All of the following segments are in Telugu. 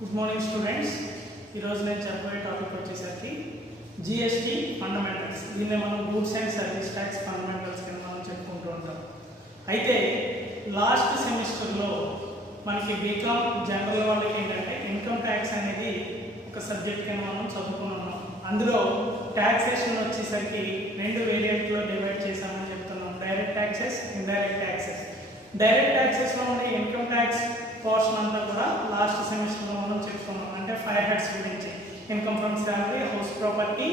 Good morning students. ఈరోజు నేను చెప్పబోయే టాపిక్ వచ్చేసరికి జిఎస్టీ ఫండమెంటల్స్. దీన్ని మనం goods and service tax fundamentals కింద మనం చెప్పుకుంటూ ఉంటాం. అయితే లాస్ట్ సెమిస్టర్లో మనకి బీకామ్ జనరల్ వాళ్ళకి ఏంటంటే ఇన్కమ్ ట్యాక్స్ అనేది ఒక సబ్జెక్ట్ కింద మనం చదువుకుని ఉన్నాం. అందులో ట్యాక్సేషన్ వచ్చేసరికి రెండు వేరియంట్లో డివైడ్ చేసామని చెప్తున్నాం: direct taxes, indirect taxes. Direct ట్యాక్సెస్లో ఉండే ఇన్కమ్ ట్యాక్స్ పోర్షన్ అంతా కూడా లాస్ట్ సెమిస్టర్లో మనం చెప్పుకున్నాం. అంటే 5 హెడ్స్ గురించి: income from salary, house property,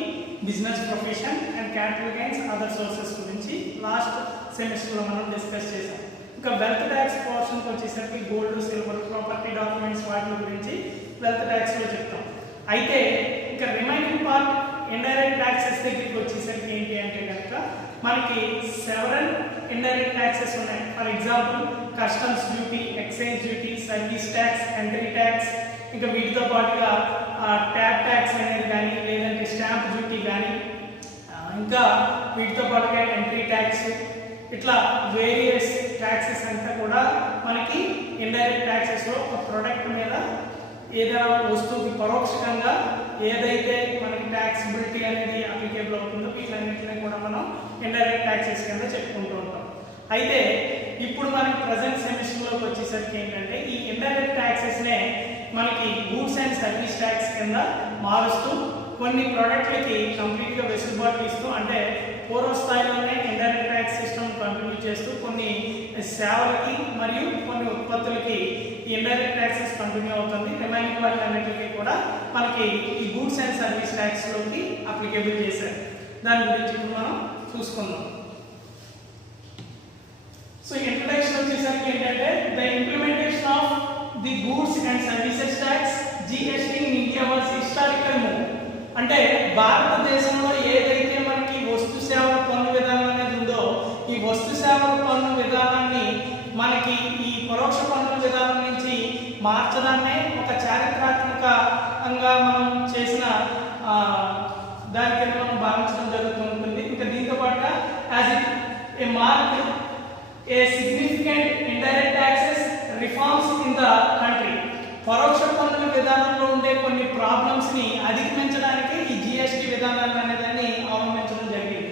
business profession and capital gains, other sources గురించి లాస్ట్ సెమిస్టర్లో మనం డిస్కస్ చేసాం. ఇంకా వెల్త్ ట్యాక్స్ పోర్షన్కి వచ్చేసరికి గోల్డ్, సిల్వర్, ప్రాపర్టీ డాక్యుమెంట్స్ వాటి గురించి వెల్త్ ట్యాక్స్లో చెప్తాం. అయితే ఇంకా రిమైనింగ్ పార్ట్ ఇండైరెక్ట్ ట్యాక్సెస్ దగ్గరికి వచ్చేసరికి ఏంటి అంటే కనుక మనకి సెవరల్ ఇండైరెక్ట్ ట్యాక్సెస్ ఉన్నాయి. For example customs duty, excise duty, service tax, entry tax, ఇంకా వీటితో పాటుగా ట్యాబ్ ట్యాక్స్ అనేది కానీ, లేదంటే స్టాంప్ డ్యూటీ కానీ, ఇంకా వీటితో పాటుగా ఎంట్రీ ట్యాక్స్, ఇట్లా వేరియస్ ట్యాక్సెస్ అంతా కూడా మనకి ఇండైరెక్ట్ ట్యాక్సెస్లో ఒక ప్రోడక్ట్ మీద ఏదైనా వస్తువుకి పరోక్షంగా ఏదైతే మనకి ట్యాక్సిబిలిటీ అనేది అప్లికేబుల్ అవుతుందో వీటన్నిటిని కూడా మనం ఇండైరెక్ట్ ట్యాక్సెస్ కింద చెప్పుకుంటూ ఉంటాం. అయితే ఇప్పుడు మనకి ప్రజెంట్ సెమిస్టర్లోకి వచ్చేసరికి ఏంటంటే ఈ ఇండైరెక్ట్ ట్యాక్సెస్నే మనకి గూడ్స్ అండ్ సర్వీస్ ట్యాక్స్ కింద మారుస్తూ కొన్ని ప్రోడక్ట్లకి కంప్లీట్గా వెసులుబాటు ఇస్తూ, అంటే పూర్వ స్థాయిలోనే ఇండైరెక్ట్ ట్యాక్స్ సిస్టమ్ కంటిన్యూ చేస్తూ కొన్ని సేవలకి మరియు కొన్ని ఉత్పత్తులకి ఇండైరెక్ట్ ట్యాక్సెస్ కంటిన్యూ అవుతుంది. రిమైనింగ్ వాటి అన్నింటికి కూడా మనకి ఈ గూడ్స్ అండ్ సర్వీస్ ట్యాక్స్లోకి అప్లికేబుల్ చేశారు. దాని గురించి ఇప్పుడు మనం చూసుకుందాం. సో ఇంట్రడక్షన్ వచ్చేసరికి ఏంటంటే the implementation of the goods and services tax GST in India was historical move. అంటే భారతదేశంలో ఏదైతే మనకి వస్తు సేవల పన్ను విధానం అనేది ఉందో ఈ వస్తు సేవల పన్ను విధానాన్ని మనకి ఈ పరోక్ష పన్నుల విధానం నుంచి మార్చడాన్నే ఒక చారిత్రాత్మకంగా మనం చేసిన దాని కింద మనం భావించడం జరుగుతూ ఉంటుంది. ఇంకా దీంతో పాటుగా as it A mark a significant indirect taxes reforms in the country. పరోక్ష పన్నుల విధానంలో ఉండే కొన్ని ప్రాబ్లమ్స్ ని అధిగమించడానికి ఈ జిఎస్టీ విధానాన్ని అనేదాన్ని అవలంబించడం జరిగింది.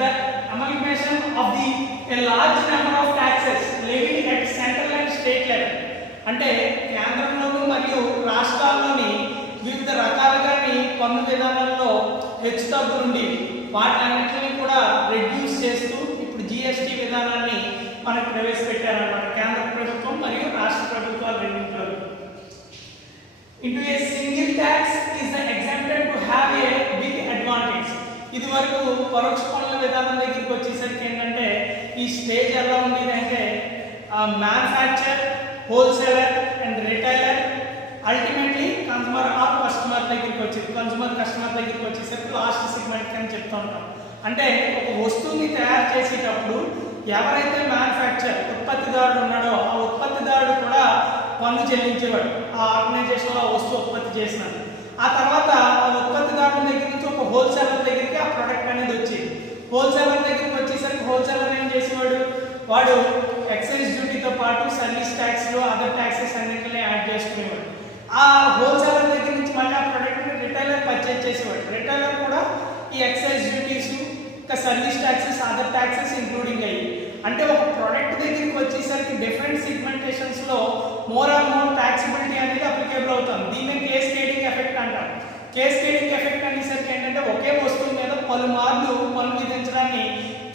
The amalgamation of the a large number of taxes levied at central and state level. అంటే కేంద్రంలోని మరియు రాష్ట్రాల్లోని వివిధ రకాలుగాని పన్ను విధానాల్లో హెచ్చుతగ్గులు నుండి వాటన్నిటిని కూడా రెడ్యూస్ చేస్తూ ఇప్పుడు జిఎస్టీ విధానాన్ని మనకు ప్రవేశపెట్టారన్నమాట కేంద్ర ప్రభుత్వం మరియు రాష్ట్ర ప్రభుత్వాలు రెండింటిలో. Into a single tax is the exempted to have a big advantage. ఇది వరకు పరోక్ష పన్నుల విధానం దగ్గరికి వచ్చేసరికి ఏంటంటే ఈ స్టేజ్ ఎలా ఉండేది అంటే manufacture, wholesaler and retailer, ultimately consumer or customer దగ్గరికి వచ్చేది. కస్టమర్ దగ్గరికి వచ్చేసరికి లాస్ట్ సెగ్మెంట్ అని చెప్తూ ఉంటాం. అంటే ఒక వస్తువుని తయారు చేసేటప్పుడు ఎవరైతే మ్యానుఫ్యాక్చర్ ఉత్పత్తిదారుడు ఉన్నాడో ఆ ఉత్పత్తిదారుడు కూడా పన్ను చెల్లించేవాడు ఆ ఆర్గనైజేషన్లో ఆ వస్తువు ఉత్పత్తి చేసినది. ఆ తర్వాత ఆ ఉత్పత్తిదారుల దగ్గర నుంచి ఒక హోల్సేలర్ దగ్గరికి ఆ ప్రోడక్ట్ అనేది వచ్చేది. హోల్సేలర్ దగ్గరికి వచ్చేసరికి హోల్సేలర్ ఏం చేసేవాడు, వాడు ఎక్సైజ్ డ్యూటీతో పాటు సర్వీస్ ట్యాక్స్లు, అదర్ ట్యాక్సెస్ అన్నింటినీ యాడ్ చేసుకునేవాడు. ఆ హోల్సేలర్ దగ్గర నుంచి మళ్ళీ ఆ ప్రోడక్ట్ని రిటైలర్ పర్చేజ్ చేసేవాడు. రిటైలర్ కూడా ఈ ఎక్సైజ్ డ్యూటీస్, ఇంకా service taxes, other taxes including అయ్యి. అంటే ఒక ప్రోడక్ట్ దగ్గరికి వచ్చేసరికి different సెగ్మెంటేషన్స్లో more and more taxability అనేది అప్లికేబుల్ అవుతుంది. దీన్ని కేస్కేడింగ్ ఎఫెక్ట్ అంటారు. కేస్కేడింగ్ ఎఫెక్ట్ అనేసరికి ఏంటంటే ఒకే వస్తువు మీద పలుమార్లు పన్ను విధించడాన్ని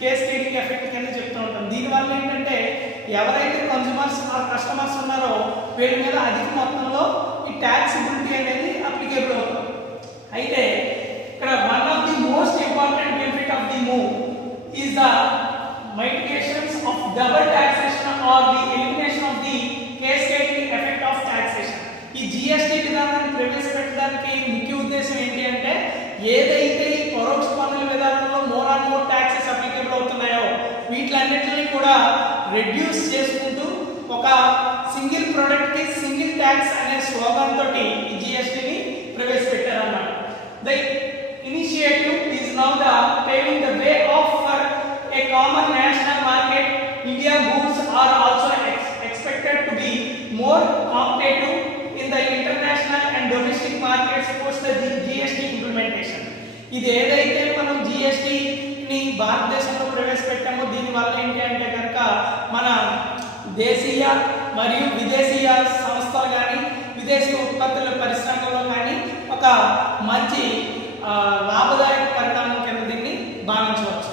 కేస్కేడింగ్ ఎఫెక్ట్ కింద చెప్తూ ఉంటాం. దీనివల్ల ఏంటంటే ఎవరైతే కన్స్యూమర్స్ ఆర్ కస్టమర్స్ ఉన్నారో వీళ్ళ మీద అధిక మొత్తంలో ఈ ట్యాక్సిబిలిటీ అనేది అప్లికేబుల్ అవుతుంది. అయితే ఇక్కడ one of the most important benefit of the move is the mitigations of double taxation or the elimination of the cascading effect of taxation. ఈ జిఎస్టీ విధానాన్ని ప్రవేశపెట్టడానికి ముఖ్య ఉద్దేశం ఏంటి అంటే ఏదైతే ఈ పరోక్ష పన్నుల విధానంలో more and more taxes applicable అవుతున్నాయో వీటిలన్నింటినీ కూడా రెడ్యూస్ చేసుకుంటూ ఒక సింగిల్ ప్రోడక్ట్ కి సింగిల్ ట్యాక్స్ అనే స్లోగన్ తోటి ఈ జిఎస్టీని ప్రవేశపెట్టారన్నమాట. The initiative is now the paving the way of for a common national market. India goods are also expected to be more competitive in the international the GST implementation. ఇది ఏదైతే మనం జిఎస్టీని భారతదేశంలో ప్రవేశపెట్టామో దీనివల్ల ఏంటి అంటే కనుక మన దేశీయ మరియు విదేశీయ సంస్థలు కానీ విదేశీ ఉత్పత్తుల పరిశ్రమలో కానీ ఒక మంచి లాభదాయక పరిణామం కింద దీన్ని భావించవచ్చు.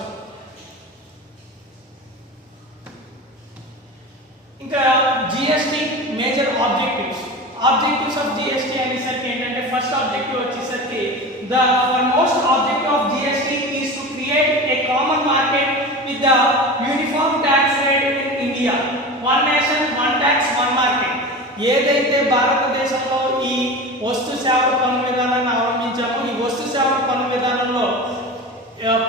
ఇంకా GST major objectives of GST అనేసరికి ఏంటంటే ఫస్ట్ ఆబ్జెక్టివ్ వచ్చేసరికి the most objective of GST is to create a common market with the uniform tax rate in India. One nation one tax one market. ఏదైతే భారతదేశంలో ఈ వస్తు సేవల పన్ను విధానాన్ని అవలంబించామో ఈ వస్తు సేవల పన్ను విధానంలో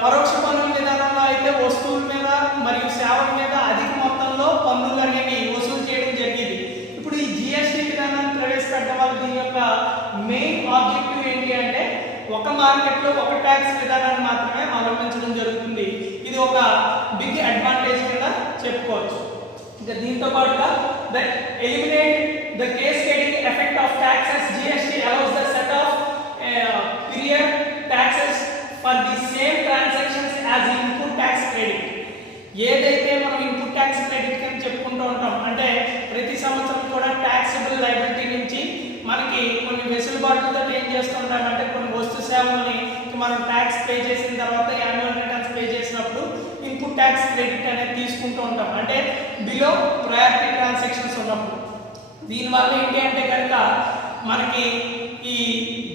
పరోక్ష పన్నుల విధానంలో అయితే వస్తువుల మీద మరియు సేవల మీద అధిక మొత్తంలో పన్నులు అనేవి వసూలు చేయడం జరిగింది. ఇప్పుడు ఈ జిఎస్టీ విధానాన్ని ప్రవేశపెట్టడం వల్ల దీని యొక్క మెయిన్ ఆబ్జెక్టివ్ ఏంటి అంటే ఒక మార్కెట్లో ఒక ట్యాక్స్ విధానాన్ని మాత్రమే అవలంబించడం జరుగుతుంది. ఇది ఒక బిగ్ అడ్వాంటేజ్ కింద చెప్పుకోవచ్చు. ఇంకా దీంతో పాటుగా the eliminate the cascading effect of taxes. GST allows the set of period taxes for the same transactions as input tax credit. ఏదైతే మనం ఇన్పుట్ ట్యాక్స్ క్రెడిట్ అని చెప్పుకుంటూ ఉంటాం అంటే ప్రతి సంవత్సరం కూడా ట్యాక్సబుల్ లయబిలిటీ నుంచి మనకి కొన్ని వెసులుబాట్లతో ఏం చేస్తుంటాం అంటే కొన్ని వస్తు సేవలని మనం ట్యాక్స్ పే చేసిన తర్వాత యాన్యువల్ రిటర్న్స్ పే చేసినప్పుడు ఇన్పుట్ ట్యాక్స్ క్రెడిట్ అనేది తీసుకుంటూ ఉంటాం అంటే బిలో ప్రయారిటీ ట్రాన్సాక్షన్స్ ఉన్నప్పుడు. దీనివల్ల ఏంటి అంటే కనుక మనకి ఈ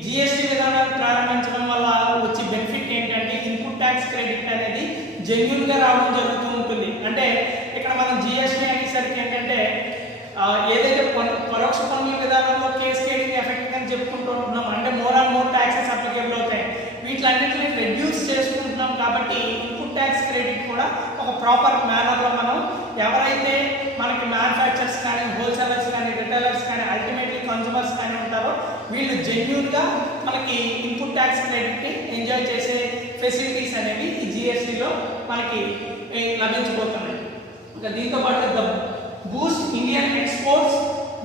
జిఎస్టీ విధానాన్ని ప్రారంభించడం వల్ల వచ్చే బెనిఫిట్ ఏంటంటే ఇన్పుట్ ట్యాక్స్ క్రెడిట్ అనేది జెన్యూన్ గా రావడం జరుగుతూ ఉంటుంది. అంటే ఇక్కడ మనం జిఎస్టీ అనేసరికి ఏంటంటే ఏదైతే పరోక్ష పన్నుల విధానంలో కేస్కేడింగ్ ఎఫెక్ట్ అని చెప్పుకుంటూ ఉంటున్నాం అంటే more and more taxes applicable అవుతాయి. వీటిలన్నింటినీ రెడ్యూస్ చేసుకుంటున్నాం కాబట్టి ఇన్పుట్ ట్యాక్స్ క్రెడిట్ కూడా ఒక ప్రాపర్ మేనర్లో మనం ఎవరైతే మనకి మ్యానుఫ్యాక్చర్స్ కానీ హోల్సేలర్స్ కానీ రిటైలర్స్ కానీ అల్టిమేట్లీ కన్స్యూమర్స్ కానీ ఉంటారో వీళ్ళు జెన్యూన్గా మనకి ఇన్పుట్ ట్యాక్స్ క్రెడిట్ని ఎంజాయ్ చేసే ఫెసిలిటీస్ అనేవి ఈ జిఎస్టీలో మనకి లభించబోతున్నాయి. ఇంకా దీంతో పాటు the boost Indian exports.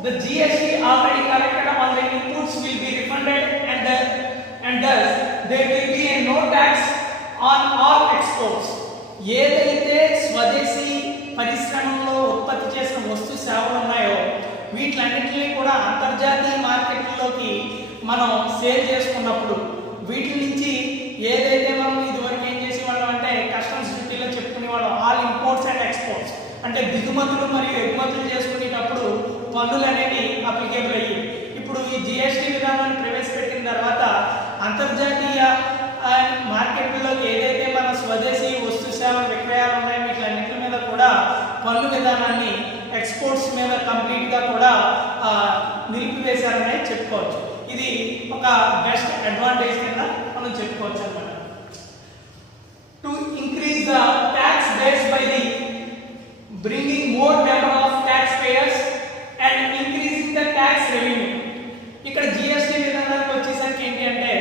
The GST already collected on the inputs will be refunded and thus there will be a no tax on all exports. ఏదైతే స్వదేశీ పరిశ్రమల్లో ఉత్పత్తి చేసిన వస్తు సేవలు ఉన్నాయో వీటిలన్నింటినీ కూడా అంతర్జాతీయ మార్కెట్లోకి మనం సేల్ చేసుకున్నప్పుడు వీటి నుంచి ఏదైతే మనం ఇదివరకు ఏం చేసేవాళ్ళం అంటే కస్టమ్స్ డ్యూటీలో చెప్పుకునేవాళ్ళం ఆల్ ఇంపోర్ట్స్ అండ్ ఎక్స్పోర్ట్స్ అంటే దిగుమతులు మరియు ఎగుమతులు చేసుకునేటప్పుడు పన్నులు అనేవి అప్లికేబుల్ అయ్యాయి. ఇప్పుడు ఈ జిఎస్టీ విధానాన్ని ప్రవేశపెట్టిన తర్వాత అంతర్జాతీయ మార్కెట్లోకి ఏదైతే మన స్వదేశీ వస్తు సేవల విక్రయాలు ఉన్నాయో వీటిలన్నింటి మీద కూడా పన్ను విధానాన్ని ఎక్స్పోర్ట్స్ మీద కంప్లీట్గా కూడా నిలిపివేశారని చెప్పుకోవచ్చు. ఇది ఒక బెస్ట్ అడ్వాంటేజ్ కింద మనం చెప్పుకోవచ్చు అన్నమాట. To increase the tax base by the bringing more number of taxpayers and increasing the tax revenue. ఇక్కడ జిఎస్టీ విధానానికి వచ్చేసరికి ఏంటి అంటే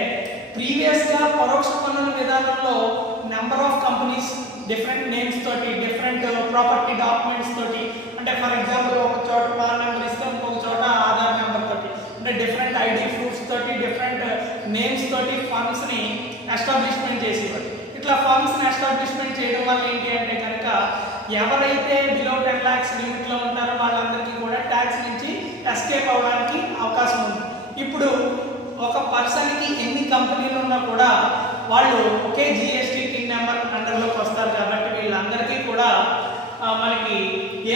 ప్రీవియస్ గా పరోక్ష పన్నుల విధానంలో number of companies different names తోటి డిఫరెంట్ ప్రాపర్టీ డాక్యుమెంట్స్ తోటి అంటే ఫర్ ఎగ్జాంపుల్ ఒక చోట పాన్ నెంబర్ ఇస్తే ఇంకొక చోట ఆధార్ నెంబర్ తోటి అంటే డిఫరెంట్ ఐడి ప్రూఫ్స్ తోటి డిఫరెంట్ నేమ్స్ తోటి ఫండ్స్ ని ఎస్టాబ్లిష్మెంట్ చేసేవారు. ఇట్లా ఫండ్స్ ని ఎస్టాబ్లిష్మెంట్ చేయడం వల్ల ఏంటి అంటే కనుక ఎవరైతే బిలో 10 lakhs లిమిట్ లో ఉంటారో వాళ్ళందరికీ కూడా ట్యాక్స్ నుంచి ఎస్కేప్ అవ్వడానికి అవకాశం ఉంది. ఇప్పుడు ఒక పర్సన్ కి ఎన్ని కంపెనీలు ఉన్నా కూడా వాళ్ళు ఒకే జిఎస్టీ టిన్ నెంబర్ అండర్లోకి వస్తారు కాబట్టి వీళ్ళందరికీ కూడా మనకి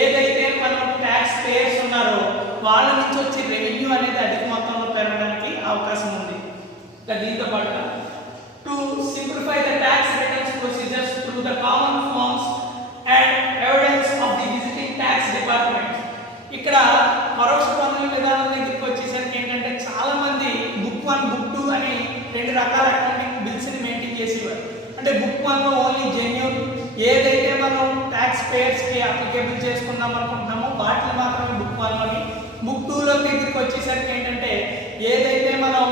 ఏదైతే మనం ట్యాక్స్ పేయర్స్ ఉన్నారో వాళ్ళ నుంచి వచ్చే రెవెన్యూ అనేది అధిక మొత్తంలో పెరగడానికి అవకాశం ఉంది. దీంతో పాటుగా to simplify the tax returns procedures through the common forms and evidence of the visiting tax department. ఇక్కడ పరోక్ష పన్నుల విధానం దగ్గరికి వచ్చేసరికి ఏంటంటే చాలా మంది బుక్ 1 బుక్ 2 అని రెండు రకాల అకౌంటింగ్ బిల్స్ ని మెయింటైన్ చేసేవారు. అంటే బుక్ 1 లో ఓన్లీ జెన్యూన్ ఏదైతే మనం ట్యాక్స్ పేయర్స్ కి అప్లికేబుల్ చేసుకుందాం అనుకుంటున్నామో వాటిని మాత్రమే బుక్ 1 లోని బుక్ 2 లో దగ్గరికి వచ్చేసరికి ఏంటంటే ఏదైతే మనం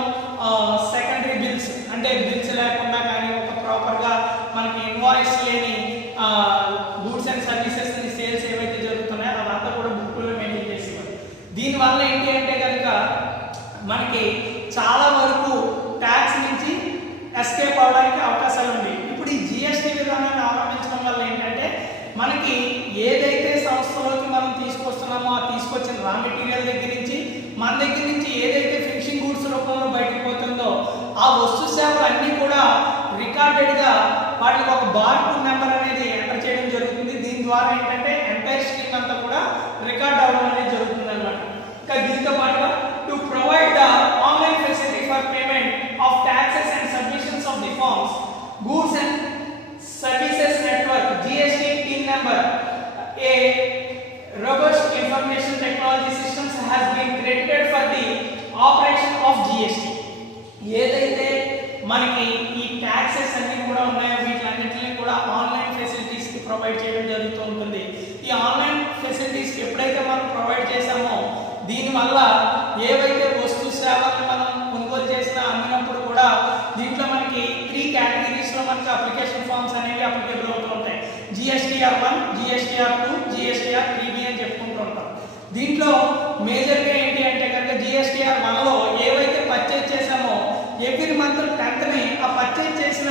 సెకండరీ బిల్స్ అంటే బిల్స్ లేకుండా కానీ ఒక ప్రాపర్ గా మనకి ఇన్వాయిస్ లేని గూడ్స్ అండ్ సర్వీసెస్ సేల్స్ ఏవైతే జరుగుతున్నాయో అవంతా కూడా బుక్కులో మెయింటైన్ చేసేవారు. దీనివల్ల ఏంటి అంటే కనుక మనకి చాలా వరకు ట్యాక్స్ నుంచి ఎస్కేప్ అవడానికి అవకాశాలు ఉన్నాయి. ఇప్పుడు ఈ జిఎస్టీ విధానాన్ని అవలంబించడం వల్ల ఏంటంటే మనకి ఏదైతే సంస్థలోకి మనం తీసుకొస్తున్నామో ఆ తీసుకొచ్చిన రా మెటీరియల్ దగ్గర నుంచి మన దగ్గర నుంచి ఏదైతే ఫినిషింగ్ గూడ్స్ రూపంలో బయటకు పోతుందో ఆ వస్తు సేవలు అన్నీ కూడా రికార్డెడ్గా వాటికి ఒక బార్కోడ్ నెంబర్ అనేది ఎంటర్ చేయడం జరుగుతుంది. దీని ద్వారా ఏంటంటే ఎంటైర్ స్ట్రీమ్ అంతా కూడా రికార్డ్ అవ్వడం అనేది జరుగుతుంది అన్నమాట. ఇంకా దీంతో పాటుగా to provide the online facility for payment of taxes and submissions of the forms goods and services network GST PIN number a robust information technology systems has been created for the operation of GST. ఏదైతే మనకి ఈ ట్యాక్సెస్ అన్ని కూడా ఉన్నాయో వీటిలన్నింటినీ కూడా ఆన్లైన్ ఫెసిలిటీస్ కి ప్రొవైడ్ చేయడం జరుగుతూ ఉంటుంది. ఈ ఆన్లైన్ ఫెసిలిటీస్ ఎప్పుడైతే మనం ప్రొవైడ్ చేసామో దీనివల్ల ఏవైతే వస్తు సేవలను మనం కొనుగోలు చేసిన అమ్మినప్పుడు కూడా దీంట్లో మనకి 3 కేటగిరీస్ లో మనకి అప్లికేషన్ ఫామ్స్ అనేవి అప్లికేబుల్ అవుతూ ఉంటాయి. జిఎస్టీఆర్ 1, జిఎస్టీఆర్ 2, జిఎస్టీఆర్ 3B అని చెప్పుకుంటూ ఉంటాం. దీంట్లో మేజర్గా ఏంటి అంటే కనుక జిఎస్టీఆర్ 1లో ఏవైతే పర్చేజ్ చేసామో ఎవ్రీ మంత్ 10th ఆ పర్చేజ్ చేసిన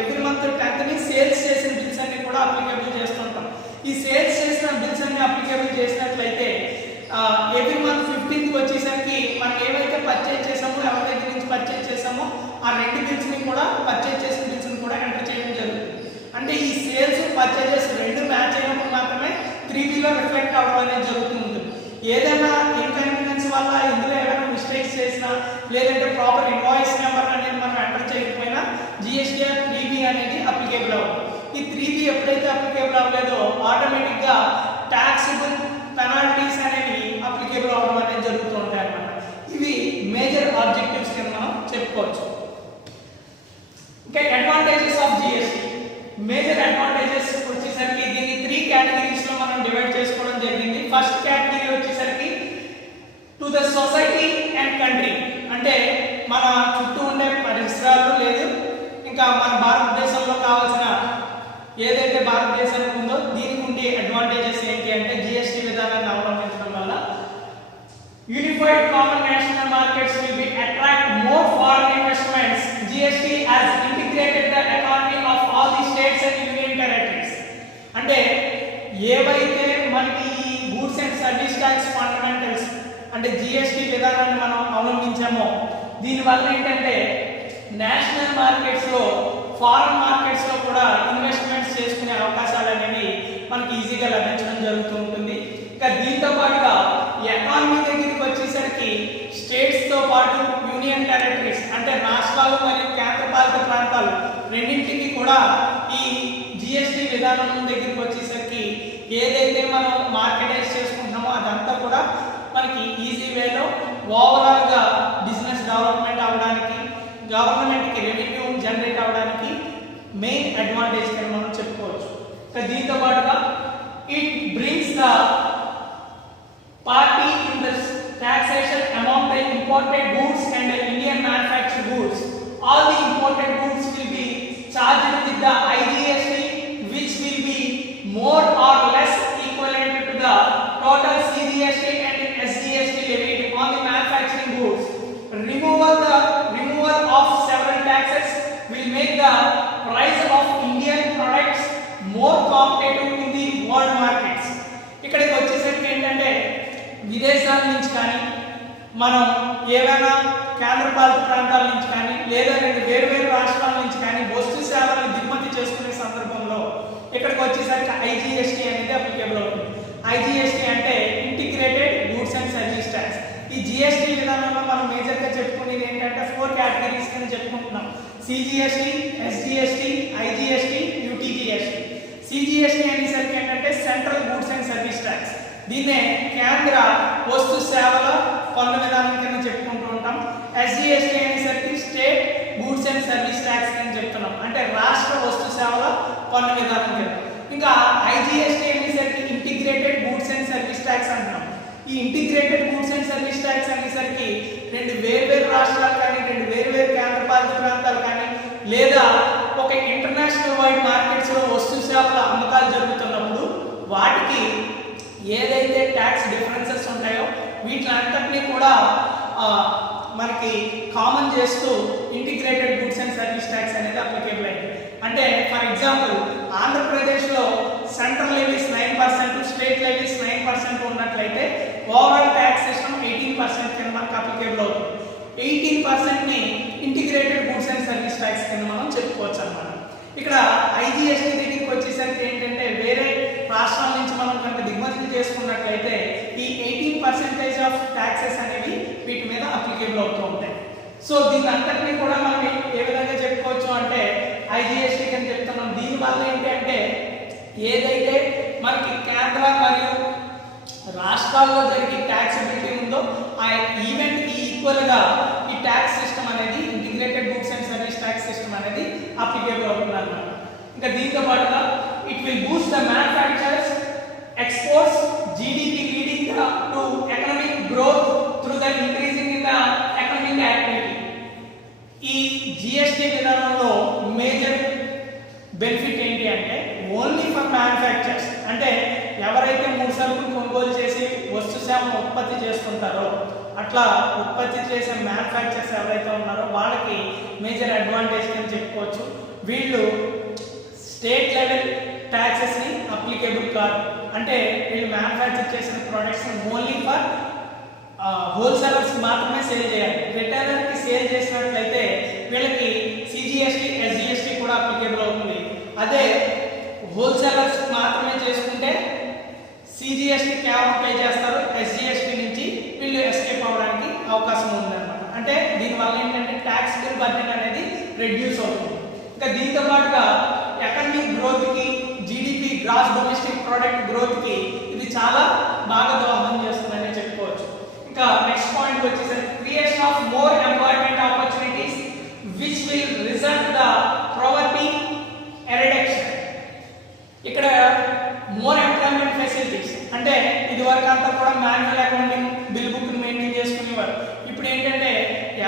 ఎవ్రీ మంత్ 10th సేల్స్ చేసిన బిల్స్ అన్ని కూడా అప్లికేబుల్ చేస్తుంటాం. ఈ సేల్స్ చేసిన బిల్స్ అన్ని అప్లికేబుల్ చేసినట్లయితే ఎవ్రీ మంత్ 15th వచ్చేసరికి మనం ఏవైతే పర్చేజ్ చేసామో ఎవరి దగ్గర నుంచి పర్చేజ్ చేసామో ఆ 2 బిల్స్ని కూడా పర్చేజ్ చేసిన బిల్స్ని కూడా ఎంటర్ చేయడం జరుగుతుంది. అంటే ఈ సేల్స్ పర్చేజెస్ 2 మ్యాచ్ అయినప్పుడు మాత్రమే 3Bలో రిఫ్లెక్ట్ అవ్వడం అనేది జరుగుతూ ఉంటుంది. ఏదైనా ఇన్కన్వీనియన్స్ వల్ల ఇందులో ఏమైనా మిస్టేక్స్ చేసినా లేదంటే ప్రాపర్ ఇన్వాయిస్ నెంబర్ అనేది మనం ఎంటర్ చేయకపోయినా జిఎస్టీఆర్ 3B అనేది అప్లికేబుల్ అవ్వదు. ఈ 3B ఎప్పుడైతే అప్లికేబుల్ అవ్వలేదో ఆటోమేటిక్గా ట్యాక్సిబుల్ పెనాల్టీస్ అనేవి అప్లికేబుల్ అవ్వడం అనేది జరుగుతూ ఉంటాయి అన్నమాట. ఇవి మేజర్ ఆబ్జెక్టివ్స్ కింద మనం చెప్పుకోవచ్చు. ఇంకా advantages of GST. Major advantages వచ్చేసరికి దీన్ని 3 కేటగిరీస్ లో మనం డివైడ్ చేసుకోవడం జరిగింది. ఫస్ట్ కేటగిరీ వచ్చేసరికి to the society and country, అంటే మన చుట్టూ ఉండే పరిసరాలు లేదు ఇంకా మన భారతదేశంలో కావాల్సిన ఏదైతే భారతదేశానికి ఉందో దీనికి ఉండే అడ్వాంటేజెస్ ఏంటి అంటే జిఎస్టీ విధానాన్ని అవలంబించడం వల్ల unified common national markets will be attract more foreign investments. GST has integrated the economy of all the states and union territories. అంటే ఏవైతే మనకి ఈ goods and service tax fundamentals అంటే జిఎస్టీ విధానాన్ని మనం అవలంబించామో దీనివల్ల ఏంటంటే నేషనల్ మార్కెట్స్లో ఫారెన్ మార్కెట్స్లో కూడా ఇన్వెస్ట్మెంట్స్ చేసుకునే అవకాశాలు అనేవి మనకి ఈజీగా లభించడం జరుగుతూ ఉంటుంది. ఇంకా దీంతో పాటుగా ఎకానమీ దగ్గరికి వచ్చేసరికి స్టేట్స్తో పాటు యూనియన్ టెరిటరీస్ అంటే రాష్ట్రాలు మరియు కేంద్రపాలిత ప్రాంతాలు రెండింటికి కూడా ఈ జిఎస్టీ విధానం దగ్గరికి వచ్చేసరికి ఏదైతే మనం మార్కెటైజ్ చేసుకుంటున్నామో అదంతా కూడా మనకి ఈజీ వేలో ఓవరాల్గా బిజినెస్ డెవలప్మెంట్ అవ్వడానికి గవర్నమెంట్కి రెవెన్యూ జనరేట్ అవ్వడానికి మెయిన్ అడ్వాంటేజ్ కింద మనం చెప్పుకోవచ్చు. దీంతో పాటుగా it brings the party in the taxation among the imported goods and the Indian manufactured goods. All the imported goods will be charged with the IGST, which will be more or less equivalent to the total CGST and SGST levied on the manufacturing goods. Removal of several taxes will make the price of Indian products more competitive in the world markets. ఇక్కడికి వచ్చేసరికి ఏంటంటే విదేశాల నుంచి కానీ మనం ఏవైనా కేంద్రపాలిత ప్రాంతాల నుంచి కానీ లేదా 2 వేరు రాష్ట్రాల నుంచి కానీ వస్తు సేవలను దిగుమతి చేసుకునే సందర్భంలో ఇక్కడికి వచ్చేసరికి ఐజిఎస్టీ అనేది అప్లికేబుల్ అవుతుంది. ఐజిఎస్టీ అంటే integrated goods and service tax. ఈ జిఎస్టీ విధానంలో మనం మేజర్గా చెప్పుకునేది ఏంటంటే 4 కేటగిరీస్ కింద చెప్పుకుంటున్నాం. CGST, SGST, IGST, UTGST. CGST అనేసరికి ఏంటంటే central goods and service tax. దీన్నే కేంద్ర వస్తు సేవల పన్ను విధానం కింద చెప్పుకుంటూ ఉంటాం. ఎస్జిఎస్టీ అనేసరికి state goods and service tax అని చెప్తున్నాం, అంటే రాష్ట్ర వస్తు సేవల పన్ను విధానం కింద. ఇంకా ఐజిఎస్టీ అనేసరికి integrated goods and service tax అంటున్నాం. ఈ integrated goods and service tax అనేసరికి 2 వేరు రాష్ట్రాలు కానీ 2 వేరు కేంద్రపాలిత ప్రాంతాలు కానీ లేదా ఒక ఇంటర్నేషనల్ వైడ్ మార్కెట్స్లో వస్తు సేవల అమ్మకాలు జరుగుతున్నప్పుడు వాటికి ఏదైతే ట్యాక్స్ డిఫరెన్సెస్ ఉంటాయో వీటిలంతటినీ కూడా మనకి కామన్ చేస్తూ integrated goods and service tax అనేది అప్లికేబుల్ అయింది. అంటే ఫర్ ఎగ్జాంపుల్ ఆంధ్రప్రదేశ్లో సెంట్రల్ లెవీస్ 9%, స్టేట్ లెవీస్ 9% ఉన్నట్లయితే ఓవరాల్ ట్యాక్స్ సిస్టమ్ 18% కింద మనకు అప్లికేబుల్ అవుతుంది. 18% ని integrated goods and service tax కింద మనం చెప్పుకోవచ్చు అన్నమాట. ఇక్కడ ఐజీఎస్టీ దగ్గరికి వచ్చేసరికి ఏంటంటే వేరే రాష్ట్రాల నుంచి మనం కనుక దిగుమతి చేసుకున్నట్లయితే ఈ 18% ఆఫ్ ట్యాక్సెస్ అనేవి వీటి మీద అప్లికేబుల్ అవుతూ ఉంటాయి. సో దీని అంతటినీ కూడా మనం ఏ విధంగా చెప్పుకోవచ్చు అంటే ఐజీఎస్టీ అని చెప్తున్నాం. దీనివల్ల ఏంటంటే ఏదైతే మనకి కేంద్ర మరియు రాష్ట్రాల్లో జరిగే ట్యాక్సిబిలిటీ ఉందో ఆ ఈవెంట్కి ఈక్వల్గా ఈ ట్యాక్స్ సిస్టమ్ అనేది integrated goods and service tax system అనేది అప్లికేబుల్ అవుతుంది అన్నమాట. ఇంకా దీంతో పాటుగా it will Boost the manufacturers exports, GDP leading to economic growth through the increasing in the economic activity. ఈ జిఎస్టీ విధానంలో మేజర్ బెనిఫిట్ ఏంటి అంటే ఓన్లీ ఫర్ మ్యానుఫ్యాక్చర్స్, అంటే ఎవరైతే మూడు సరుకులు కొనుగోలు చేసి వస్తు సేవను ఉత్పత్తి చేసుకుంటారో అట్లా ఉత్పత్తి చేసే మ్యానుఫ్యాక్చర్స్ ఎవరైతే ఉన్నారో వాళ్ళకి మేజర్ అడ్వాంటేజ్ అని చెప్పుకోవచ్చు. వీళ్ళు స్టేట్ లెవెల్ ట్యాక్సెస్ ని అప్లికేబుల్ కాదు, అంటే వీళ్ళు మ్యానుఫ్యాక్చర్ చేసిన ప్రొడక్ట్స్ ఓన్లీ ఫర్ హోల్సేలర్స్ మాత్రమే సేల్ చేయాలి. రిటైలర్ కి సేల్ చేసినట్లయితే వీళ్ళకి సిజిఎస్టీ, ఎస్జిఎస్టీ కూడా అప్లికేబుల్ అవుతుంది. అదే హోల్సేలర్స్ మాత్రమే చేసుకుంటే సిజిఎస్టీ కేవలం పే చేస్తారు, ఎస్జిఎస్టీ నుంచి వీళ్ళు ఎస్కేప్ అవ్వడానికి అవకాశం ఉందన్నమాట. అంటే దీనివల్ల ఏంటంటే ట్యాక్స్ బిల్ బడ్జెట్ అనేది రెడ్యూస్ అవుతుంది. ఇంకా దీంతో పాటుగా ఎకనామిక్ గ్రోత్ కి, GDP gross domestic product growth కి ఇది చాలా బాగా దోహదం చేస్తుందని చెప్పుకోవచ్చు. ఇంకా నెక్స్ట్ పాయింట్ వచ్చేసరికి creation of more employment opportunities which will result the poverty reduction. ఇక్కడ మోర్ ఎంప్లాయ్మెంట్ ఫెసిలిటీస్ అంటే ఇది వరకు అంతా కూడా manual accounting bill book maintain చేసుకునేవారు. ఇప్పుడు ఏంటంటే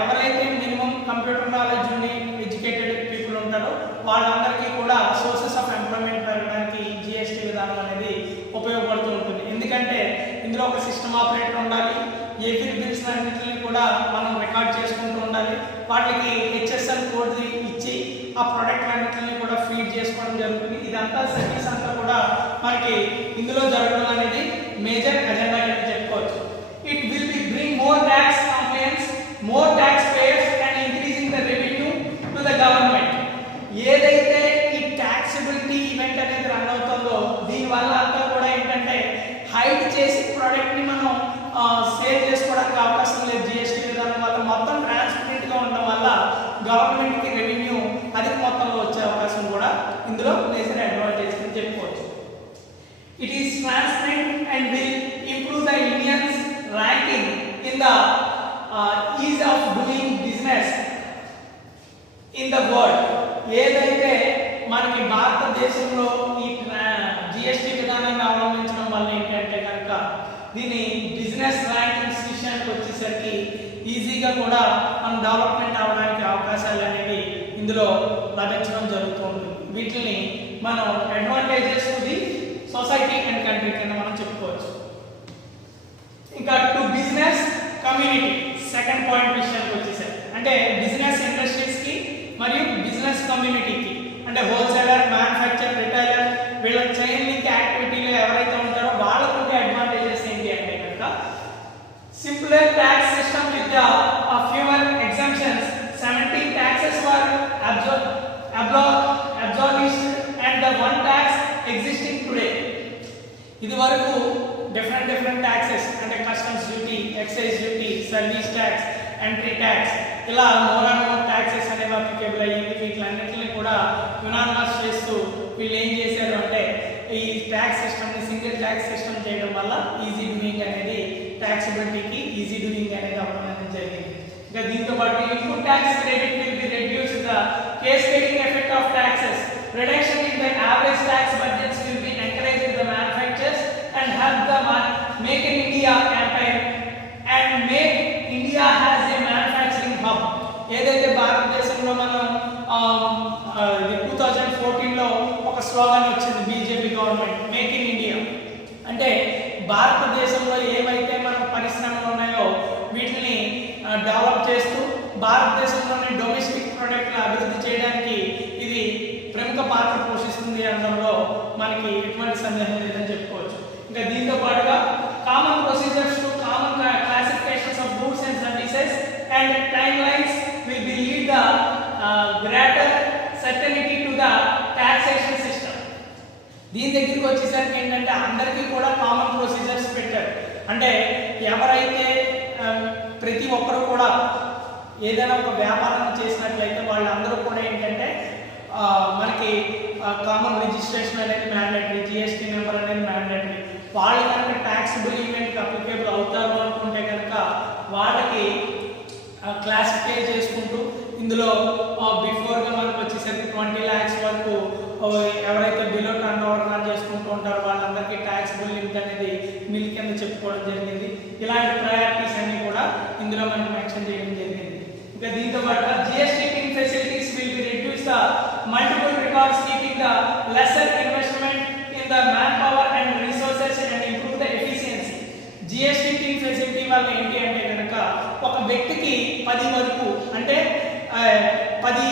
ఎవరైతే మినిమం కంప్యూటర్ నాలెడ్జ్ ఉండి ఎడ్యుకేటెడ్ పీపుల్ ఉంటారో వాళ్ళందరికీ కూడా సోర్సెస్ ఆఫ్ ఎంప్లాయ్మెంట్ పెరగడానికి జిఎస్టీ విధానం అనేది ఉపయోగపడుతూ ఉంటుంది. ఎందుకంటే ఇందులో ఒక సిస్టమ్ ఆపరేటర్ ఉండాలి, ఏపీ బిల్స్ అన్నింటినీ కూడా మనం రికార్డ్ చేసుకుంటూ ఉండాలి, వాటికి హెచ్ఎస్ఎల్ కోడ్ ఇచ్చి ఆ ప్రొడక్ట్ అన్నింటినీ కూడా ఫీడ్ చేసుకోవడం జరుగుతుంది. ఇదంతా సర్వీస్ అంతా కూడా మనకి ఇందులో జరగడం అనేది మేజర్ అజెండా అని చెప్పుకోవచ్చు. It will be bring more tax complaints, more tax payers and increasing the revenue to the government. ఏదైతే ఈ ట్యాక్సిబిలిటీ ఈవెంట్ అనేది రన్ అవుతుందో దీనివల్ల అంతా కూడా ఏంటంటే హైడ్ చేసి ప్రోడక్ట్ ని మనం సేల్ చేసుకోవడానికి అవకాశం లేదు. జిఎస్టీ విధానం వల్ల మొత్తం ట్రాన్స్పరెంట్ గా ఉండడం వల్ల గవర్నమెంట్ కి రెవెన్యూ అధిక మొత్తంలో వచ్చే అవకాశం కూడా ఇందులో మేజర్ అడ్వాంటేజ్ అని చెప్పుకోవచ్చు. It is transparent and will improve the Indians ranking in the is of doing business in the world. ఏదైతే మనకి భారతదేశంలో ఈ జిఎస్టీ విధానాన్ని అవలంబించడం వల్ల ఏంటంటే కనుక దీని బిజినెస్ ర్యాంకింగ్స్ విషయానికి వచ్చేసరికి ఈజీగా కూడా మనం డెవలప్మెంట్ అవ్వడానికి అవకాశాలు అనేవి ఇందులో లభించడం జరుగుతూ ఉంటుంది. వీటిని మనం advantages the society and country కింద మనం చెప్పుకోవచ్చు. ఇంకా to business community second point విషయానికి వచ్చేసరికి అంటే బిజినెస్ ఇండస్ట్రీస్ కి మరియు బిజినెస్ కమ్యూనిటీకి అంటే హోల్సేలర్, మ్యానుఫ్యాక్చర్, రిటైలర్ వీళ్ళ చైన్ లింక్ యాక్టివిటీలో ఎవరైతే ఉంటారో వాళ్ళకు ఉండే అడ్వాంటేజెస్ ఏంటి అంటే కనుక simpler tax system with fewer exemptions. 17 taxes were abolished and the one tax existing today. ఇది వరకు డిఫరెంట్ ట్యాక్సెస్ అంటే customs duty, excise duty, service tax, entry tax ఇలా మోర్ అండ్ మోర్ ట్యాక్సెస్ అనేవి అప్లికేబుల్ అయ్యింది. వీటిలన్నింటినీ కూడా యునానిమస్ చేస్తూ వీళ్ళు ఏం చేశారు అంటే ఈ ట్యాక్స్ సిస్టమ్ని సింగిల్ ట్యాక్స్ సిస్టమ్ చేయడం వల్ల ఈజీ డూయింగ్ అనేది ట్యాక్సిబిలిటీకి ఈజీ డూయింగ్ అనేది అవ్వడం అనేది జరిగింది. ఇంకా దీంతో పాటు input tax credit will be reduce the cascading effect of taxes. Reduction in the average tax budgets will be encouraging the manufacturers and help the Make in India campaign and make India has a manufacturing hub. ఏదైతే భారతదేశంలో మనం 2014లో ఒక స్లోగన్ వచ్చింది BJP government, make in India. అంటే భారతదేశంలో ఏవైతే మన పరిశ్రమలు ఉన్నాయో వీటిని డెవలప్ చేసి భారతదేశంలోని డొమెస్టిక్ ప్రొడక్ట్ల అభివృద్ధి చేయడానికి ఇది ప్రముఖ పాత్ర పోషిస్తుంది అనడంలో మనకి ఎటువంటి సందేహం లేదని చెప్పుకోవచ్చు. ఇంకా దీంతో పాటుగా common procedures to common classifications of goods and services and time lines will be lead the greater certainty to the taxation system. దీని దగ్గరికి వచ్చేసరికి ఏంటంటే అందరికీ కూడా కామన్ ప్రొసీజర్స్ పెట్టారు. అంటే ఎవరైతే ప్రతి ఒక్కరు కూడా ఏదైనా ఒక వ్యాపారం చేసినట్లయితే వాళ్ళందరూ కూడా ఏంటంటే మనకి కామన్ రిజిస్ట్రేషన్ అనేది మ్యాండేటరీ, జిఎస్టీ నెంబర్ అనేది మ్యాండేటరీ. వాళ్ళు కనుక ట్యాక్సిబుల్ ఈవెంట్కి అప్లికేబుల్ అవుతారు అనుకుంటే కనుక వాళ్ళకి క్లాసిఫై చేసుకుంటూ ఇందులో బిఫోర్గా మనకు వచ్చేసరికి 20 lakhs వరకు ఎవరైతే బిలో టర్న్ ఓవర్ రన్ చేసుకుంటూ ఉంటారో వాళ్ళందరికీ ట్యాక్సిబుల్ లిమిట్ అనేది మిల్ కింద చెప్పుకోవడం జరిగింది. ఇలాంటి ప్రయారిటీస్ అన్ని కూడా ఇందులో మనం మెన్షన్ చేయడం జరిగింది. ఇంకా దీంతో పాటు GST keeping facilities will be reduce the multiple records keeping the lesser investment in the man power and resources and improve the efficiency. GST keeping facility వల్ల ఏంటి అంటే కనుక ఒక వ్యక్తికి 10 వరకు అంటే 10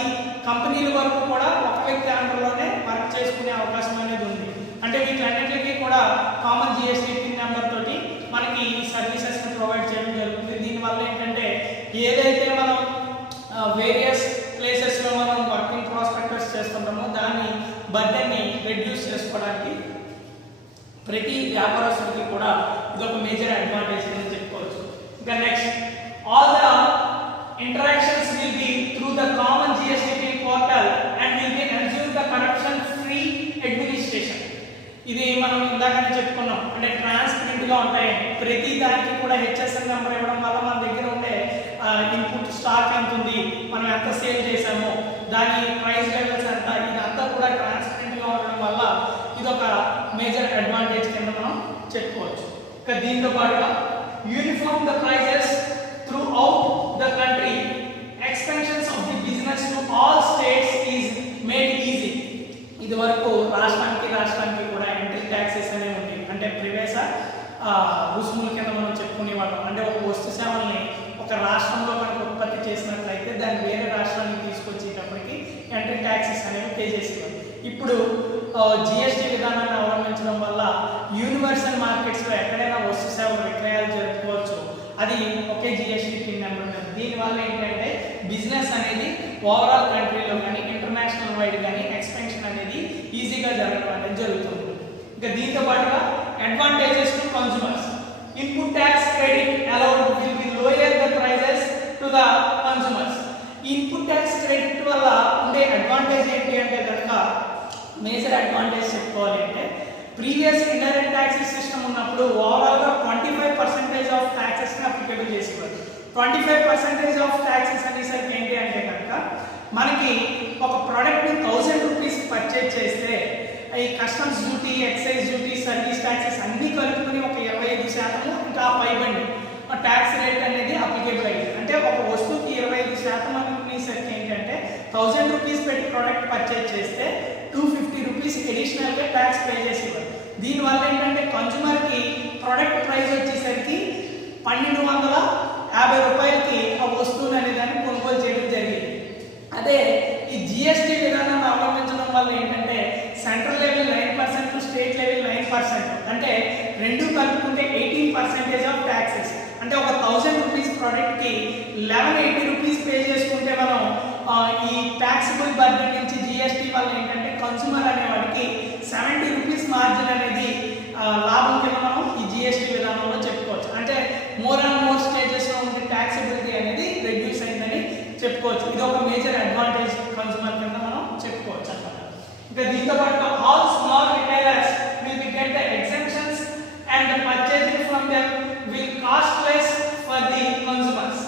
కంపెనీల వరకు కూడా ఒక వ్యక్తి అండర్లోనే వర్క్ చేసుకునే అవకాశం అనేది ఉంది. అంటే వీటన్నిటికీ కూడా కామన్ జిఎస్టీ పిన్ నెంబర్ తోటి మనకి ఈ సర్వీసెస్ని ప్రొవైడ్ చేయడం జరుగుతుంది. దీనివల్ల ఏంటంటే ఏదైతే మనం వేరియస్ ప్లేసెస్లో మనం వర్కింగ్ ప్రాస్పెక్టస్ చేస్తుంటామో దాన్ని బర్డెన్ని రెడ్యూస్ చేసుకోవడానికి ప్రతి వ్యాపారస్తుడికి కూడా ఇదొక మేజర్ అడ్వాంటేజ్ అని చెప్పుకోవచ్చు. ఇంకా next all the interactions will be through the common GST PIN portal and will be ensure the corruption free administration. ఇది మనం ఇందాకనే చెప్పుకున్నాం, అంటే ట్రాన్స్పరెంట్ గా ఉంటాయి. ప్రతి దానికి కూడా హెచ్ఎస్ఎన్ నెంబర్ ఇవ్వడం వల్ల మన దగ్గర ఉండే ఇన్పుట్ స్టాక్ ఎంత ఉంది, మనం ఎంత సేల్ చేసాము, దాని ప్రైస్ లెవెల్స్ ఎంత, ఇదంతా కూడా ట్రాన్స్పరెంట్ గా ఉండడం వల్ల ఇది ఒక మేజర్ అడ్వాంటేజ్ కింద మనం చెప్పుకోవచ్చు. ఇంకా దీంతో పాటుగా uniform the prices throughout the country, expansions of the business to all states is made easy. ఇది వరకు రాష్ట్రానికి కూడా ఎంట్రీ ట్యాక్సెస్ అనేవి ఉంది. అంటే ప్రవేశ రుసుముల కింద మనం చెప్పుకునే వాళ్ళం. అంటే ఒక వస్తు సేవల్ని ఒక రాష్ట్రంలో కనుక ఉత్పత్తి చేసినట్లయితే దాన్ని వేరే రాష్ట్రానికి తీసుకొచ్చేటప్పటికి ఎంట్రీ ట్యాక్సెస్ అనేవి పే చేసేవారు. ఇప్పుడు జిఎస్టీ విధానాన్ని అవలంబించడం వల్ల యూనివర్సల్ మార్కెట్స్లో ఎక్కడైనా వస్తు సేవల విక్రయాలు జరుపుకోవచ్చు. అది ఒకే జిఎస్టీ పిన్ నెంబర్ ఉంటుంది. దీనివల్ల ఏంటంటే బిజినెస్ అనేది ఓవరాల్ కంట్రీలో కానీ ఇంటర్నేషనల్ వైడ్ కానీ ఎక్స్పెన్షన్ అనేది ఈజీగా జరగడం అనేది జరుగుతుంది. ఇంకా దీంతో పాటుగా advantages to consumers. Input tax credit allowed will be lower the prices to the consumers. Input tax credit వల్ల ఉండే అడ్వాంటేజ్ ఏంటి అంటే కనుక మేజర్ అడ్వాంటేజ్ చెప్పుకోవాలి అంటే ప్రీవియస్ ఇండైరెక్ట్ ట్యాక్సెస్ సిస్టమ్ ఉన్నప్పుడు ఓవరాల్గా 25% ఆఫ్ ట్యాక్సెస్ని అప్లికేబుల్ చేసేవారు. 25% ఆఫ్ ట్యాక్సెస్ అనేసరికి ఏంటి అంటే కనుక మనకి ఒక ప్రోడక్ట్ని 1000 రూపీస్ పర్చేజ్ చేస్తే ఈ customs duty, excise duty, service taxes అన్నీ కలుపుకొని ఒక 25% ఇంకా పైబండి ట్యాక్స్ రేట్ అనేది అప్లికేబుల్ అయ్యింది. అంటే ఒక వస్తువుకి 25% అనేసరికి ఏంటంటే 1000 రూపీస్ పెట్టి ప్రోడక్ట్ పర్చేజ్ చేస్తే 250 రూపీస్ అడిషనల్గా ట్యాక్స్ పే చేసేవారు. దీనివల్ల ఏంటంటే కన్స్యూమర్కి ప్రోడక్ట్ ప్రైస్ వచ్చేసరికి 1250 రూపాయలకి ఆ వస్తువుని అనే దాన్ని కొనుగోలు చేయడం జరిగింది. అదే ఈ జిఎస్టీ విధానాన్ని అవలంబించడం వల్ల ఏంటంటే సెంట్రల్ లెవెల్ 9%, స్టేట్ లెవెల్ 9%, అంటే రెండు కలుపుకుంటే 18% ఆఫ్ ట్యాక్సెస్. అంటే ఒక 1000 రూపీస్ ప్రోడక్ట్కి 1180 రూపీస్ పే చేసుకుంటే మనం ఈ ట్యాక్సిబుల్ బర్డెన్ నుంచి జిఎస్టీ వల్ల ఏంటంటే కన్స్యూమర్ అనేవాడికి 70 రూపీస్ మార్జిన్ అనేది లాభం కింద మనం ఈ జిఎస్టీ విధానంలో చెప్పుకోవచ్చు. అంటే మోర్ అండ్ మోర్ స్టేజెస్లో ఉండే ట్యాక్సిబిలిటీ అనేది రెడ్యూస్ అయిందని చెప్పుకోవచ్చు. ఇది ఒక మేజర్ అడ్వాంటేజ్ కన్స్యూమర్ కింద మనం చెప్పుకోవచ్చు అన్నమాట. ఇంకా దీంతో పాటు all small retailers will get the exemptions and the purchasing from them will cost less for the consumers.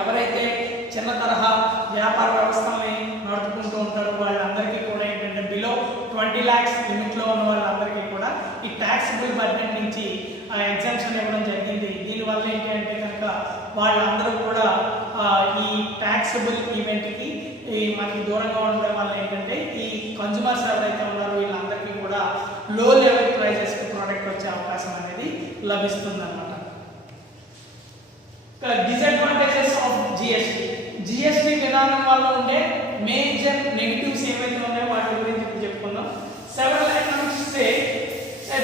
ఎవరైతే చిన్న తరహా వ్యాపార వ్యవస్థని నడుపుకుంటూ ఉంటారో వాళ్ళందరికీ కూడా ఏంటంటే బిలో 20 lakhs లిమిట్లో ఉన్న వాళ్ళందరికీ కూడా ఈ ట్యాక్సిబుల్ బర్డెన్ నుంచి ఎగ్జామ్షన్ ఇవ్వడం జరిగింది. దీనివల్ల ఏంటి అంటే కనుక వాళ్ళందరూ కూడా ఈ ట్యాక్సిబుల్ ఈవెంట్కి మనకి దూరంగా ఉండడం వల్ల ఏంటంటే ఈ కన్స్యూమర్స్ ఎవరైతే ఉన్నారో వీళ్ళందరికీ కూడా లో లెవెల్ ప్రైజెస్కి ప్రోడక్ట్ వచ్చే అవకాశం అనేది లభిస్తుంది అన్నమాట. Disadvantages of GST. Major negatives ఏవైతే ఉన్నాయో వాటి గురించి ఇప్పుడు చెప్పుకుందాం. Several economists say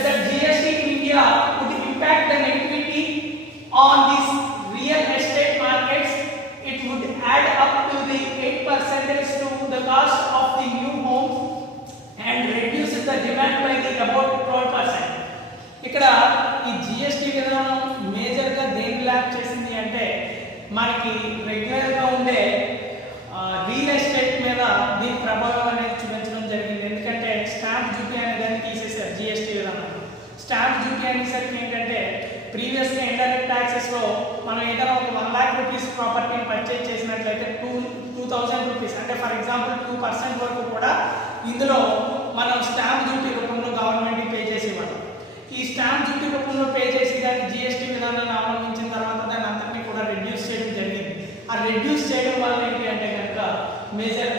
that GST in India would impact the negativity on these real estate markets. It would add up to the 8% to the cost of the new home and reduce the demand by the about 12%. ఇక్కడ ఈ GST విధానం మేజర్ గా దేని ల్యాబ్ చేసింది అంటే మనకి రెగ్యులర్ గా ఉండే రియల్ ఎస్టేట్ మీద దీని ప్రభావం అనేది చూపించడం జరిగింది. ఎందుకంటే స్టాంప్ డ్యూటీ అనే దాన్ని తీసేశారు GST విధానం. స్టాంప్ డ్యూటీ అనేసరికి ఏంటంటే ప్రీవియస్ గా ఇండైరెక్ట్ ట్యాక్సెస్ లో మనం ఏదైనా ఒక 1 lakh రూపీస్ ప్రాపర్టీని పర్చేజ్ చేసినట్లయితే 2000 రూపీస్ అంటే ఫర్ ఎగ్జాంపుల్ 2% వరకు కూడా ఇందులో మనం స్టాంప్ డ్యూటీ రూపంలో గవర్నమెంట్ కి పే చేసేవాళ్ళం. ఈ స్టాంప్ డ్యూటీ రూపంలో పే చేసి దాన్ని GST విధానాన్ని అవలంబించిన తర్వాత దాన్ని అంతటినీ కూడా రెడ్యూస్ చేయడం జరిగింది. ఆ రెడ్యూస్ చేయడం వల్ల ఏంటి అంటే కనుక మేజర్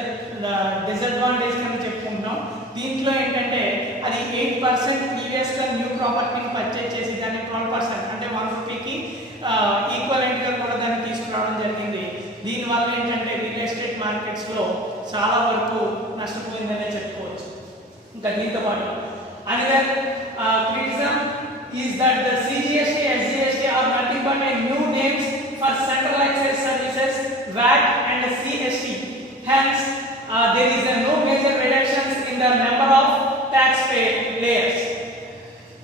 డిసడ్వాంటేజ్ కింద చెప్పుకుంటున్నాం. దీంట్లో ఏంటంటే అది 8% ప్రీవియస్ గా న్యూ ప్రాపర్టీని పర్చేజ్ చేసి దాన్ని 12% అంటే 1 రూపీకి ఈక్వలెంట్ గా కూడా దాన్ని తీసుకురావడం జరిగింది. దీనివల్ల ఏంటంటే రియల్ ఎస్టేట్ మార్కెట్స్ లో చాలా వరకు నష్టపోయిందనే చెప్పుకోవచ్చు. ఇంకా దీంతో పాటు another criticism is that the CGST and SGST are nothing but a new names for central excise services, VAT and CST. Hence, there is no major reductions in the number of taxpayers.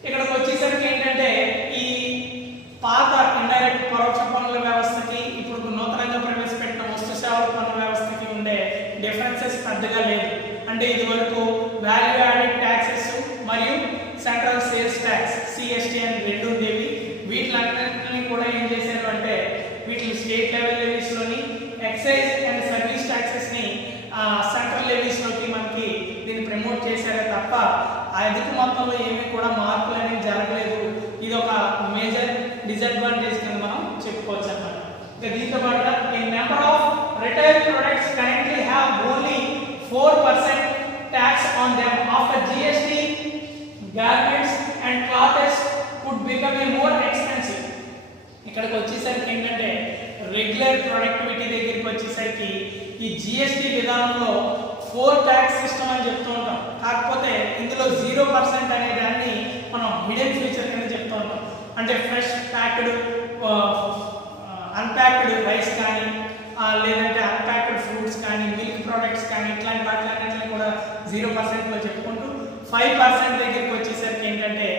ఇక్కడికి వచ్చేసరికి ఏంటంటే ఈ పాత ఇండైరెక్ట్ పరోక్ష పన్నుల వ్యవస్థకి ఇప్పుడు నూతనంగా ప్రవేశపెట్టిన వస్తు సేవల పన్ను వ్యవస్థకి ఉండే డిఫరెన్సెస్ పెద్దగా లేదు. అంటే ఇది వరకు వాల్యూ యాడెడ్ ట్యాక్సెస్ మరియు సెంట్రల్ సేల్స్ ట్యాక్స్ CST అని రెండు ఉండేవి. వీటిలన్నింటినీ కూడా ఏం చేశారు అంటే వీటిని స్టేట్ లెవెల్ లెవీస్ లోని ఎక్సైజ్ అండ్ సర్వీస్ ట్యాక్సెస్ ని సెంట్రల్ లెవీస్ లోకి మనకి దీన్ని ప్రమోట్ చేశారే తప్ప అధిక మొత్తంలో ఏమీ కూడా మార్పులు అనేవి జరగలేదు. ఇది ఒక మేజర్ డిసడ్వాంటేజ్ కింద మనం చెప్పుకోవచ్చు అన్నమాట. ఇంకా దీంతో పాటుగా ఈ number of retail products currently have only 4% tax on them. After GST, garments and clothes could become a more expensive. ఇక్కడికి వచ్చేసరికి ఏంటంటే రెగ్యులర్ ప్రొడక్టివిటీ దగ్గరికి వచ్చేసరికి ఈ GST విధానంలో 4 ట్యాక్స్ సిస్టమ్ అని చెప్తూ ఉంటాం. కాకపోతే ఇందులో 0% అనే దాన్ని మనం హిడెన్ ఫీచర్ కింద చెప్తూ ఉంటాం. అంటే ఫ్రెష్ ప్యాక్డ్ అన్ప్యాక్డ్ రైస్ కానీ లేదంటే అన్ప్యాక్డ్ ఫ్రూట్స్ కానీ మిల్క్ ప్రోడక్ట్స్ కానీ ఇట్లాంటి వాటిలన్నింటినీ కూడా 0% లో చెప్పుకుంటూ 5% దగ్గరికి వచ్చేసరికి ఏంటంటే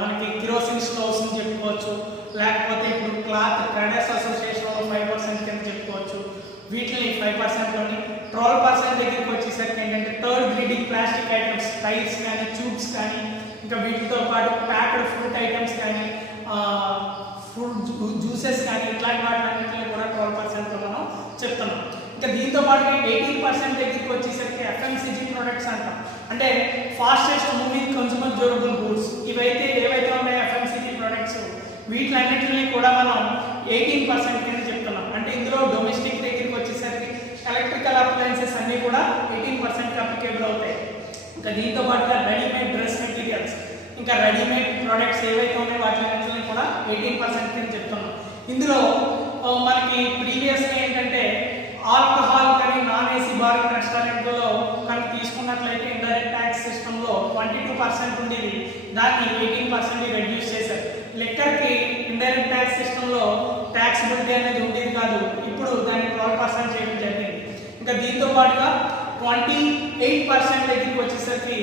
మనకి కిరోసిన్ స్టోవ్స్ అని చెప్పుకోవచ్చు. లేకపోతే ఇప్పుడు క్లాత్ ట్రేడర్స్ అసోసియేషన్ 5% కింద చెప్పుకోవచ్చు. వీటిని 5% లోని 12% దగ్గరికి వచ్చేసరికి ఏంటంటే third grading plastic items tyres కానీ ట్యూబ్స్ కానీ ఇంకా వీటితో పాటు ప్యాక్డ్ ఫ్రూట్ ఐటమ్స్ కానీ ఫ్రూట్ జ్యూసెస్ కానీ ఇట్లాంటి వాటిలన్నింటినీ కూడా 12% లో మనం చెప్తున్నాం. ఇంకా దీంతో పాటు 18% దగ్గరికి వచ్చేసరికి FMCG ప్రొడక్ట్స్ అంటాం. అంటే fastest moving consumer durable goods ఏవైతే ఉన్నాయో FMCG ప్రొడక్ట్స్ వీటిలన్నింటినీ కూడా మనం 18% కింద చెప్తున్నాం. అంటే ఇందులో డొమెస్టిక్ దగ్గరికి వచ్చేసరికి ఎలక్ట్రికల్ అప్లయన్సెస్ అన్నీ కూడా 18% అప్లికేబుల్ అవుతాయి. ఇంకా దీంతో పాటుగా రెడీమేడ్ డ్రెస్ మెటీరియల్స్ ఇంకా రెడీమేడ్ ప్రొడక్ట్స్ ఏవైతే ఉన్నాయో వాటిలన్నింటినీ కూడా 18% కింద చెప్తున్నాం. ఇందులో మనకి ప్రీవియస్గా ఏంటంటే ఆల్కహాల్ కానీ నాన్ ఏసీ బార్ రెస్టారెంట్లో కానీ తీసుకున్నట్లయితే ఇండైరెక్ట్ ట్యాక్స్ సిస్టంలో 22% ఉండేది. దాన్ని 18% రెడ్యూస్ చేశారు. లిక్కర్కి ఇండైరెక్ట్ ట్యాక్స్ సిస్టంలో ట్యాక్సిబిలిటీ అనేది ఉండేది కాదు. ఇప్పుడు దాన్ని 12% చేయడం జరిగింది. ఇంకా దీంతో పాటుగా 28% దగ్గరికి వచ్చేసరికి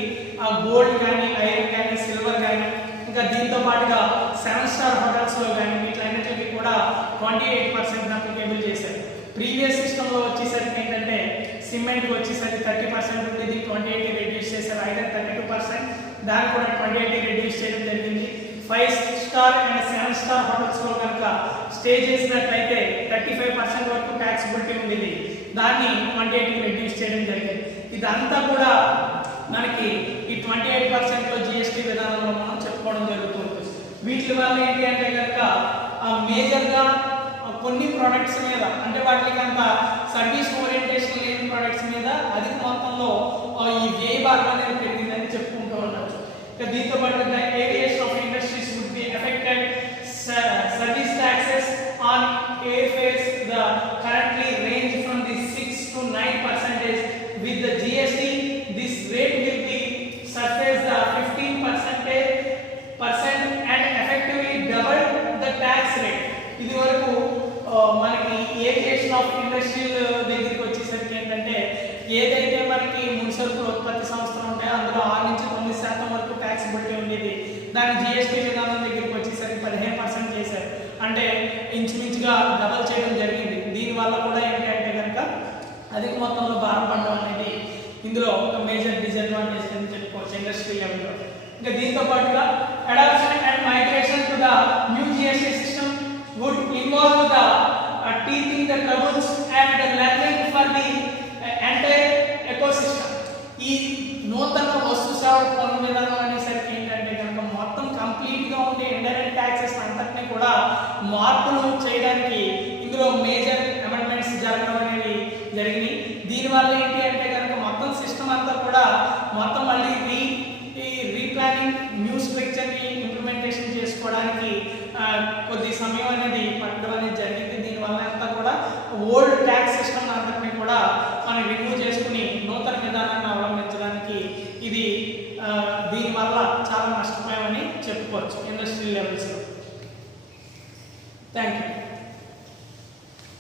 గోల్డ్ కానీ ఐరన్ కానీ సిల్వర్ కానీ ఇంకా దీంతో పాటుగా 7 స్టార్ హోటల్స్లో కానీ వీటిలన్నింటికి కూడా 28% అప్లికేబుల్ చేశారు. ప్రీవియస్ సిస్టంలో వచ్చేసరికి ఏంటంటే సిమెంట్కి వచ్చేసరికి 30% ఉండేది, 28 రెడ్యూస్ చేశారు. ఐరన్ 32%, దాన్ని కూడా 28 రెడ్యూస్ చేయడం జరిగింది. 5 స్టార్ అండ్ 7 స్టార్ హోటల్స్లో కనుక స్టే చేసినట్లయితే 35% వరకు ట్యాక్సిబిలిటీ ఉండేది. దాన్ని 28 రెడ్యూస్ చేయడం జరిగింది. ఇదంతా కూడా మనకి ఈ 28%లో GST విధానంలో మనం చెప్పుకోవడం జరుగుతుంది. వీటి వల్ల ఏంటి అంటే కనుక మేజర్గా కొన్ని ప్రొడక్ట్స్ మీద అంటే వాటికి అంత సర్వీస్ ఓరియంటేషన్ లేని ప్రొడక్ట్స్ మీద అధిక మొత్తంలో ఈ వ్యయ భారం అనేది పెరిగిందని చెప్పుకుంటూ ఉండొచ్చు. ఇక దీంతో పాటు aviation of industries would be affected. Service taxes on airfares the currently range from the 6 to దాని జిఎస్టీ విధానం దగ్గరికి వచ్చేసరికి 15% చేశారు, అంటే ఇంచుమించుగా డబల్ చేయడం జరిగింది. దీనివల్ల కూడా ఏంటంటే కనుక అధిక మొత్తంలో భారం పడడం అనేది ఇందులో ఒక మేజర్ డిసడ్వాంటేజ్ అని చెప్పుకోవచ్చు ఇండస్ట్రీ లెవెల్లో. ఇంకా దీంతో పాటుగా adoption and migration to the new GST system would involve the teething the troubles and the learning for the entire ecosystem. ఈ నూతన వస్తు సేవల పన్ను విధానం అనేసరికి ఏంటంటే కనుక మొత్తం కంప్లీట్గా ఉండే ఇండైరెక్ట్ ట్యాక్సెస్ అంతటినీ కూడా మార్పులు చేయడానికి ఇందులో మేజర్ అమెండ్మెంట్స్ జరగడం అనేవి జరిగినాయి. దీనివల్ల ఏంటి అంటే కనుక మొత్తం సిస్టమ్ అంతా కూడా మొత్తం మళ్ళీ రీప్లానింగ్ న్యూ స్ట్రక్చర్ని ఇంప్లిమెంటేషన్ చేసుకోవడానికి కొద్ది సమయం అనేది పట్టడం అనేది జరిగింది. దీనివల్ల అంతా కూడా ఓల్డ్ ట్యాక్స్ సిస్టమ్ అంతటినీ కూడా మనం రిమూవ్ చేసుకుని నూతన విధానాన్ని అవలంబించడానికి ఇది దీనివల్ల చాలా నష్టపోయామని చెప్పుకోవచ్చు ఇండస్ట్రియల్ లెవెల్స్లో. Thank you.